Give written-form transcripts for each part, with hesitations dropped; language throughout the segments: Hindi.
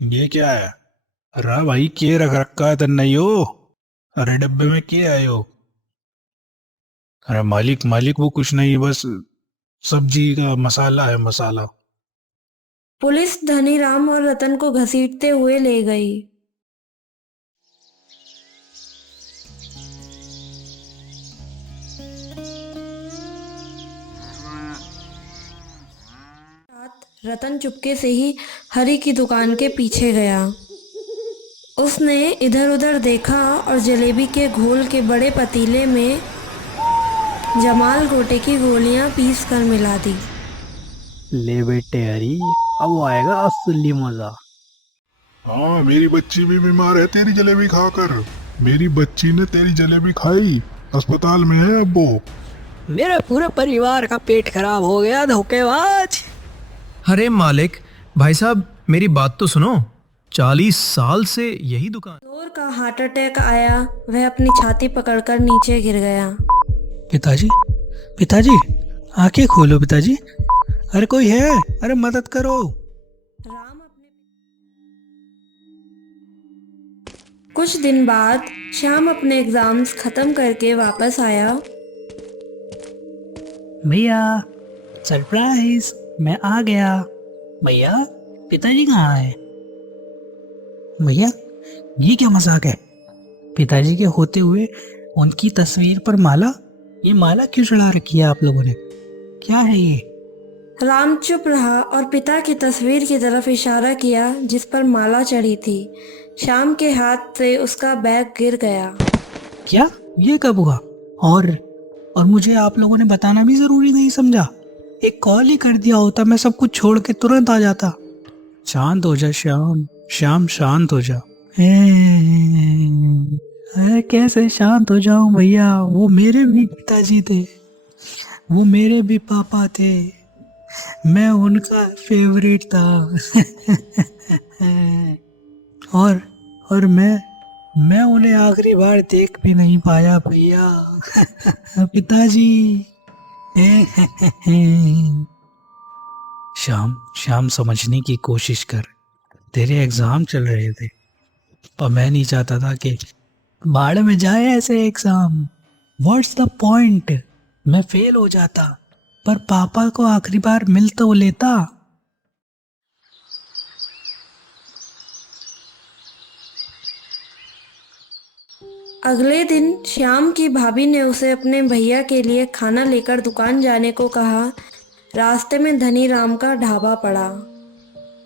ये क्या है? अरे भाई के रख रखा है तन्ने यो। अरे डब्बे में के आयो? अरे मालिक मालिक वो कुछ नहीं, बस सब्जी का मसाला है, मसाला। पुलिस धनीराम और रतन को घसीटते हुए ले गई। रात रतन चुपके से ही हरी की दुकान के पीछे गया। उसने इधर उधर देखा और जलेबी के घोल के बड़े पतीले में जमाल गोटे की गोलियां पीस कर मिला दी। ले बेटे हरी, अब आएगा असली मजा। हाँ, मेरी बच्ची भी बीमार है तेरी जलेबी खाकर। मेरी बच्ची ने तेरी जलेबी खाई, अस्पताल में है अब वो। मेरे पूरे परिवार का पेट खराब हो गया धोखेबाज। अरे मालिक, भाई साहब मेरी बात तो सुनो। 40 साल से यही दुकान। जोर का हार्ट अटैक आया। वह अपनी छाती पकड़कर नीचे गिर गया। पिताजी, पिताजी, आंखें खोलो पिताजी। अरे कोई है? अरे मदद करो। राम अपने कुछ दिन बाद श्याम अपने एग्जाम्स खत्म करके वापस आया। भैया सरप्राइज, मैं आ गया। भैया पिताजी कहाँ है? भैया ये क्या मजाक है? पिताजी के होते हुए उनकी तस्वीर पर माला? ये माला क्यों चढ़ा रखी है आप लोगों ने? क्या है ये? राम चुप रहा और पिता की तस्वीर की तरफ इशारा किया जिस पर माला चढ़ी थी। श्याम के हाथ से उसका बैग गिर गया। क्या? ये कब हुआ? और मुझे आप लोगों ने बताना भी जरूरी नहीं समझा? एक कॉल ही कर दिया होता, मैं सब कुछ छोड़ के तुरंत आ जाता। शांत हो जा श्याम, श्याम शांत हो जा। अरे कैसे शांत हो जाऊं भैया? वो मेरे भी पिताजी थे, वो मेरे भी पापा थे, मैं उनका फेवरेट था। और मैं उन्हें आखिरी बार देख भी नहीं पाया भैया। पिताजी। श्याम, श्याम समझने की कोशिश कर। तेरे एग्जाम चल रहे थे और मैं नहीं चाहता था कि बाढ़ में जाए ऐसे एग्जाम। What's the point? मैं फेल हो जाता पर पापा को आखिरी बार मिल तो लेता। अगले दिन श्याम की भाभी ने उसे अपने भैया के लिए खाना लेकर दुकान जाने को कहा। रास्ते में धनीराम का ढाबा पड़ा।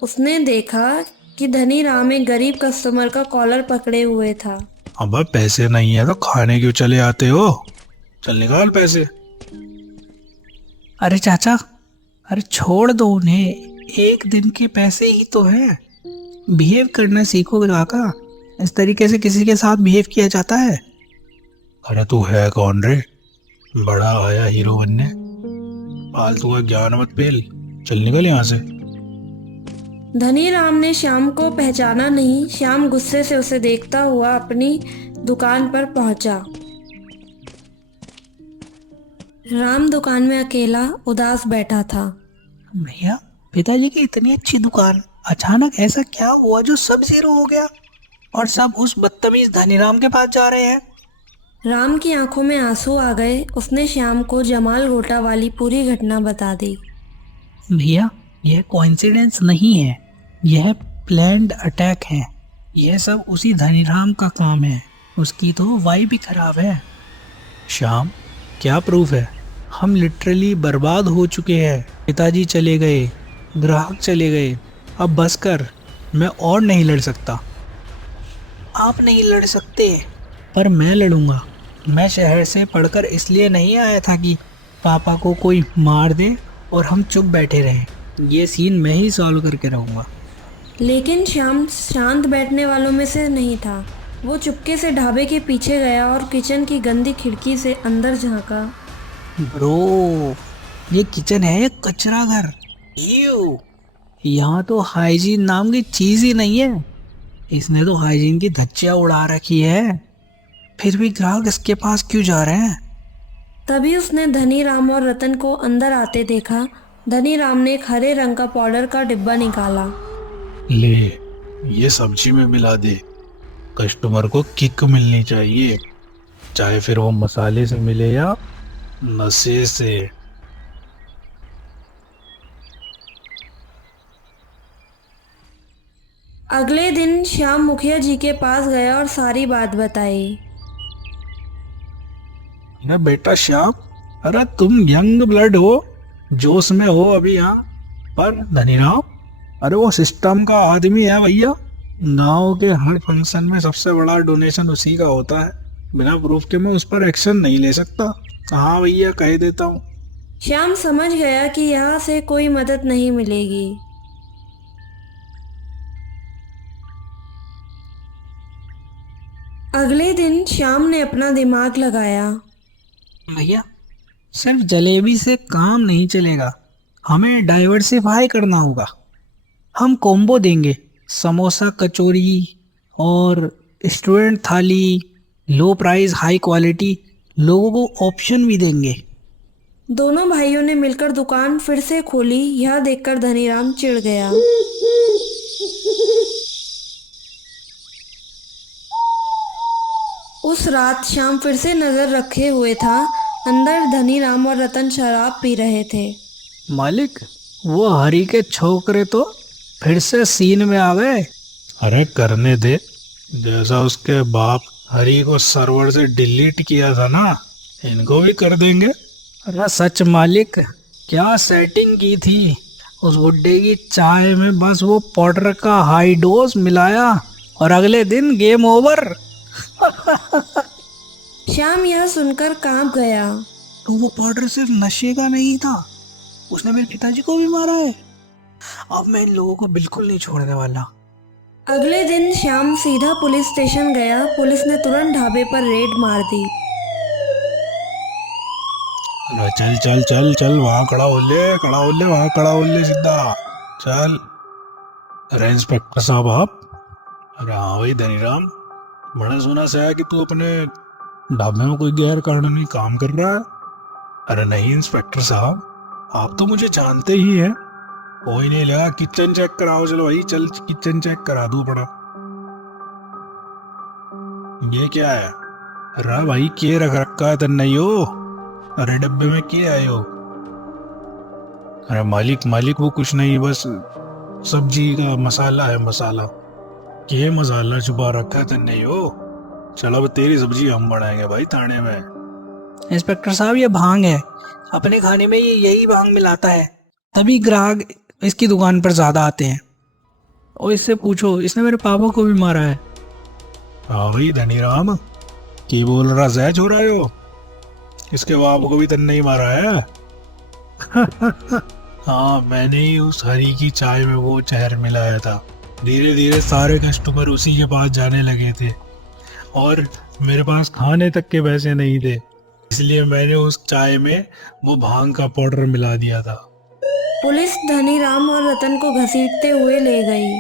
उसने देखा कि धनीराम एक गरीब कस्टमर का कॉलर पकड़े हुए था। अब पैसे नहीं है तो खाने क्यों चले आते हो? चल निकाल पैसे। अरे चाचा, अरे छोड़ दो उन्हें, एक दिन के पैसे ही तो हैं। बिहेव करना सीखो काका, इस तरीके से किसी के साथ बिहेव किया जाता है? अरे तू है कौन रे? बड़ा आया हीरो बनने? फालतू का ज्ञान मत पेल, चल निकल यहाँ से। धनीराम ने श्याम को पहचाना नहीं। श्याम गुस्से से उसे देखता हुआ अपनी दुकान पर पहुंचा। राम दुकान में अकेला उदास बैठा था। भैया, पिताजी की इतनी अच्छी दुकान, अचानक ऐसा क्या हुआ जो सब जीरो हो गया और सब उस बदतमीज धनीराम के पास जा रहे हैं? राम की आंखों में आंसू आ गए। उसने श्याम को जमाल गोटा वाली पूरी घटना बता दी। भैया यह कोइंसिडेंस नहीं है, यह प्लान्ड अटैक है। यह सब उसी धनीराम का काम है, उसकी तो वाइफ भी खराब है। श्याम, क्या प्रूफ है? हम लिटरली बर्बाद हो चुके हैं। पिताजी चले गए, ग्राहक चले गए, अब बस कर, मैं और नहीं लड़ सकता। आप नहीं लड़ सकते पर मैं लड़ूंगा। मैं शहर से पढ़कर इसलिए नहीं आया था कि पापा को कोई मार दे और हम चुप बैठे रहें। ये सीन मैं ही सॉल्व करके रहूंगा। लेकिन श्याम शांत बैठने वालों में से नहीं था। वो चुपके से ढाबे के पीछे गया और किचन की गंदी खिड़की से अंदर झांका। ब्रो, ये किचन है या कचरा घर? ईव, यहाँ तो हाइजीन नाम की चीज ही नहीं है। इसने तो हाइजीन की धज्जियां उड़ा रखी है। फिर भी ग्राहक इसके पास क्यों जा रहे हैं? तभी उसने धनीराम और रतन को अंदर आते देखा। धनीराम ने एक हरे रंग का पाउडर का डिब्बा निकाला। ले, ये सब्जी में मिला दे। कस्टमर को किक मिलनी चाहिए, चाहे फिर वो मसाले से मिले या नशे से। अगले दिन श्याम मुखिया जी के पास गया और सारी बात बताई। अरे बेटा श्याम, अरे तुम यंग ब्लड हो, जोश में हो अभी यहाँ। पर धनीराम, अरे वो सिस्टम का आदमी है भैया। गांव के हर फंक्शन में सबसे बड़ा डोनेशन उसी का होता है। बिना प्रूफ के मैं उस पर एक्शन नहीं ले सकता। हाँ भैया, कह देता हूँ। श्याम समझ गया कि यहाँ से कोई मदद नहीं मिलेगी। अगले दिन श्याम ने अपना दिमाग लगाया। भैया, सिर्फ जलेबी से काम नहीं चलेगा, हमें डाइवर्सिफाई करना होगा। हम कॉम्बो देंगे, समोसा कचौरी और स्टूडेंट थाली, लो प्राइस हाई क्वालिटी। लोगों को ऑप्शन भी देंगे। दोनों भाइयों ने मिलकर दुकान फिर से खोली। यह देखकर धनीराम चिढ़ गया। उस रात श्याम फिर से नजर रखे हुए था। अंदर धनीराम और रतन शराब पी रहे थे। मालिक, वो हरी के छोकरे तो फिर से सीन में आ गए। अरे करने दे, जैसा उसके बाप हरी को सर्वर से डिलीट किया था ना, इनको भी कर देंगे। अरे सच मालिक, क्या सेटिंग की थी उस बुड्ढे की चाय में। बस वो पाउडर का हाई डोज मिलाया और अगले दिन गेम ओवर। श्याम यह सुनकर कांप गया। तो वो पाउडर सिर्फ नशे का नहीं था, उसने मेरे पिताजी को भी मारा है। अब मैं इन लोगों को बिल्कुल नहीं छोड़ने वाला। अगले दिन श्याम सीधा पुलिस स्टेशन गया। पुलिस ने तुरंत ढाबे पर रेड मार दी। अरे चल चल चल चल, वहाँ खड़ा हो ले, वहाँ खड़ा हो ले सीधा चल। अरे इंस्पेक्टर साहब आप? अरे हाँ भाई धनीराम, बड़ा सुना से है कि तू अपने ढाबे में कोई गैर कानूनी काम कर रहा है। अरे नहीं इंस्पेक्टर साहब, आप तो मुझे जानते ही हैं। कोई नहीं लगा, किचन चेक कराओ। चलो भाई चल, किचन चेक करा दूं पड़ा। ये क्या है? अरे भाई के रख रखा है नहीं हो? अरे डब्बे में के आए हो? अरे मालिक वो कुछ नहीं, बस सब्जी का मसाला है, मसाला के मसाला छुपा रखा है नहीं हो। चलो अब तेरी सब्जी हम बनाएंगे भाई थाने में। इंस्पेक्टर साहब, ये भांग है, अपने खाने में ये यही भांग मिलाता है, तभी ग्राहक इसकी दुकान पर ज्यादा आते हैं। और इससे पूछो, इसने मेरे पापा को भी मारा है। हाँ भाई धनीराम, की बोल रहा जैज हो रहा हो? इसके बाप को भी तन नहीं मारा है। हाँ, मैंने ही उस हरी की चाय में वो जहर मिलाया था। धीरे धीरे सारे कस्टमर उसी के पास जाने लगे थे और मेरे पास खाने तक के पैसे नहीं थे, इसलिए मैंने उस चाय में वो भांग का पाउडर मिला दिया था। पुलिस धनीराम और रतन को घसीटते हुए ले गई।